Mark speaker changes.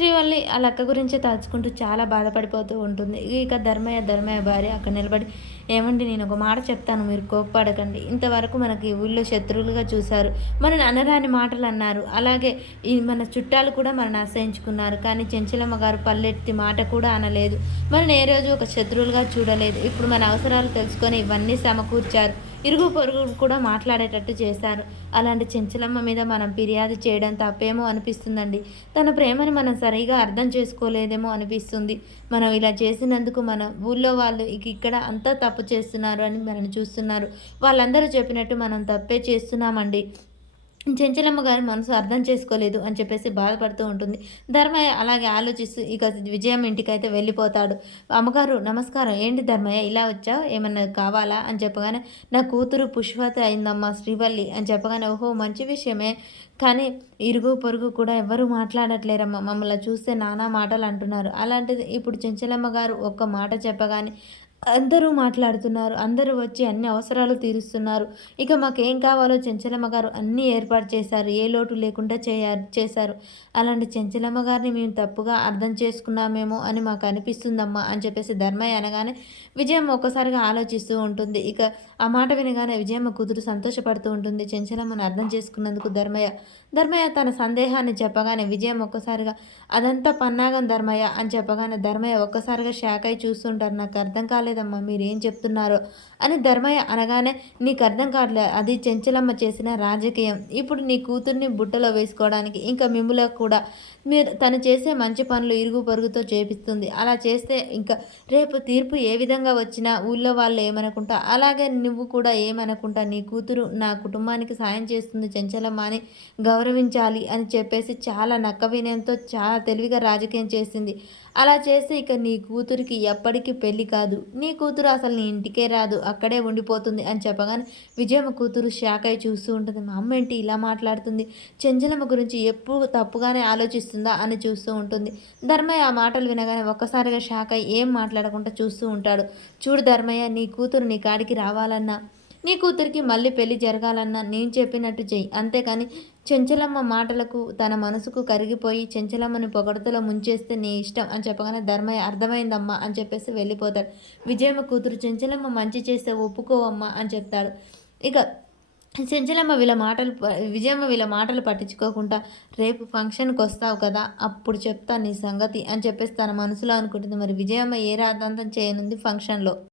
Speaker 1: శ్రీవల్లి ఆ లక్క గురించి తలుచుకుంటూ చాలా బాధపడిపోతూ ఉంటుంది. ఇక ధర్మయ్య ధర్మయ్య భార్య అక్కడ నిలబడి ఏమండి నేను ఒక మాట చెప్తాను మీరు కోప్పడకండి. ఇంతవరకు మనకి ఊళ్ళో శత్రువులుగా చూశారు. మన అనరాని మాటలు అన్నారు. అలాగే ఈ మన చుట్టాలు కూడా మనని ఆశ్రయించుకున్నారు కానీ చెంచలమ్మ గారు పల్లెత్తి మాట కూడా అనలేదు. మనని ఏ రోజు ఒక శత్రువులుగా చూడలేదు. ఇప్పుడు మన అవసరాలు తెలుసుకొని ఇవన్నీ సమకూర్చారు. ఇరుగు పొరుగు కూడా మాట్లాడేటట్టు చేశారు. అలాంటి చెంచలమ్మ మీద మనం ఫిర్యాదు చేయడం తప్పేమో అనిపిస్తుందండి. తన ప్రేమని మనం సరిగా అర్థం చేసుకోలేదేమో అనిపిస్తుంది. మనం ఇలా చేసినందుకు మన ఊళ్ళో వాళ్ళు ఇక ఇక్కడ అంతా తప్పు చేస్తున్నారు అని మనల్ని చూస్తున్నారు. వాళ్ళందరూ చెప్పినట్టు మనం తప్పే చేస్తున్నామండి. చెంచలమ్మ గారి మనసు అర్థం చేసుకోలేదు అని చెప్పేసి బాధపడుతూ ఉంటుంది. ధర్మయ్య అలాగే ఆలోచిస్తూ ఇక విజయం ఇంటికైతే వెళ్ళిపోతాడు. అమ్మగారు నమస్కారం. ఏంటి ధర్మయ్య ఇలా వచ్చావు? ఏమన్నా కావాలా? అని చెప్పగానే నా కూతురు పుష్పత అయిందమ్మా శ్రీవల్లి అని చెప్పగానే ఓహో మంచి విషయమే. కానీ ఇరుగు పొరుగు కూడా ఎవరు మాట్లాడట్లేరమ్మా. మమ్మల్ని చూస్తే నానా మాటలు అంటున్నారు. అలాంటిది ఇప్పుడు చెంచలమ్మ గారు ఒక్క మాట చెప్పగానే అందరూ మాట్లాడుతున్నారు అందరూ వచ్చి అన్ని అవసరాలు తీరుస్తున్నారు. ఇక మాకేం కావాలో చెంచలమ్మ గారు అన్నీ ఏర్పాటు చేశారు ఏ లోటు లేకుండా చేయారు చేశారు. అలాంటి చెంచలమ్మ గారిని మేము తప్పుగా అర్థం చేసుకున్నామేమో అని మాకు అనిపిస్తుందమ్మా అని చెప్పేసి ధర్మయ్య అనగానే విజయం ఒక్కసారిగా ఆలోచిస్తూ ఉంటుంది. ఇక ఆ మాట వినగానే విజయమ్మ కూతురు సంతోషపడుతూ ఉంటుంది. చెంచలమ్మను అర్థం చేసుకున్నందుకు ధర్మయ్య ధర్మయ్య తన సందేహాన్ని చెప్పగానే విజయం ఒక్కసారిగా అదంతా పన్నాగం ధర్మయ్య అని చెప్పగానే ధర్మయ్య ఒక్కసారిగా షాక్ అయి చూస్తుంటారు. నాకు అర్థం కాలేదు కాలేదమ్మా మీరేం చెప్తున్నారో అని ధర్మయ్య అనగానే నీకు అర్థం కావట్లేదు అది చెంచలమ్మ చేసిన రాజకీయం. ఇప్పుడు నీ కూతుర్ని బుట్టలో వేసుకోవడానికి ఇంకా మిమ్ములో కూడా మీరు తను చేసే మంచి పనులు ఇరుగు పొరుగుతో చేపిస్తుంది. అలా చేస్తే ఇంకా రేపు తీర్పు ఏ విధంగా వచ్చినా ఊళ్ళో వాళ్ళు ఏమనుకుంటా అలాగే నువ్వు కూడా ఏమనుకుంటా నీ కూతురు నా కుటుంబానికి సాయం చేస్తుంది చెంచలమ్మ అని గౌరవించాలి అని చెప్పేసి చాలా నక్క వినయంతో చాలా తెలివిగా రాజకీయం చేసింది. అలా చేస్తే ఇక నీ కూతురికి ఎప్పటికీ పెళ్ళి కాదు. నీ కూతురు అసలు నీ ఇంటికే రాదు అక్కడే ఉండిపోతుంది అని చెప్పగానే విజయమ్మ కూతురు షాక్ అయి చూస్తూ ఉంటుంది. మా అమ్మ ఏంటి ఇలా మాట్లాడుతుంది? చెంచలమ్మ గురించి ఎప్పుడు తప్పుగానే ఆలోచిస్తుందా? అని చూస్తూ ఉంటుంది. ధర్మయ్య ఆ మాటలు వినగానే ఒక్కసారిగా షాక్ అయి ఏం మాట్లాడకుండా చూస్తూ ఉంటాడు. చూడు ధర్మయ్య నీ కూతురు నీ కాడికి రావాలన్నా నీ కూతురికి మళ్ళీ పెళ్ళి జరగాలన్నా నేను చెప్పినట్టు చెయ్యి. అంతేకాని చెంచలమ్మ మాటలకు తన మనసుకు కరిగిపోయి చెంచలమ్మని పొగడతలో ముంచేస్తే నీ ఇష్టం అని చెప్పగానే ధర్మయ్య అర్థమైందమ్మా అని చెప్పేసి వెళ్ళిపోతాడు. విజయమ్మ కూతురు చెంచలమ్మ మంచి చేస్తే ఒప్పుకోవమ్మా అని చెప్తాడు. ఇక చెంచలమ్మ వీళ్ళ మాటలు విజయమ్మ వీళ్ళ మాటలు పట్టించుకోకుండా రేపు ఫంక్షన్కి వస్తావు కదా అప్పుడు చెప్తా నీ సంగతి అని చెప్పేసి తన మనసులో అనుకుంటుంది. మరి విజయమ్మ ఏ రాద్ధాంతం చేయనుంది ఫంక్షన్లో?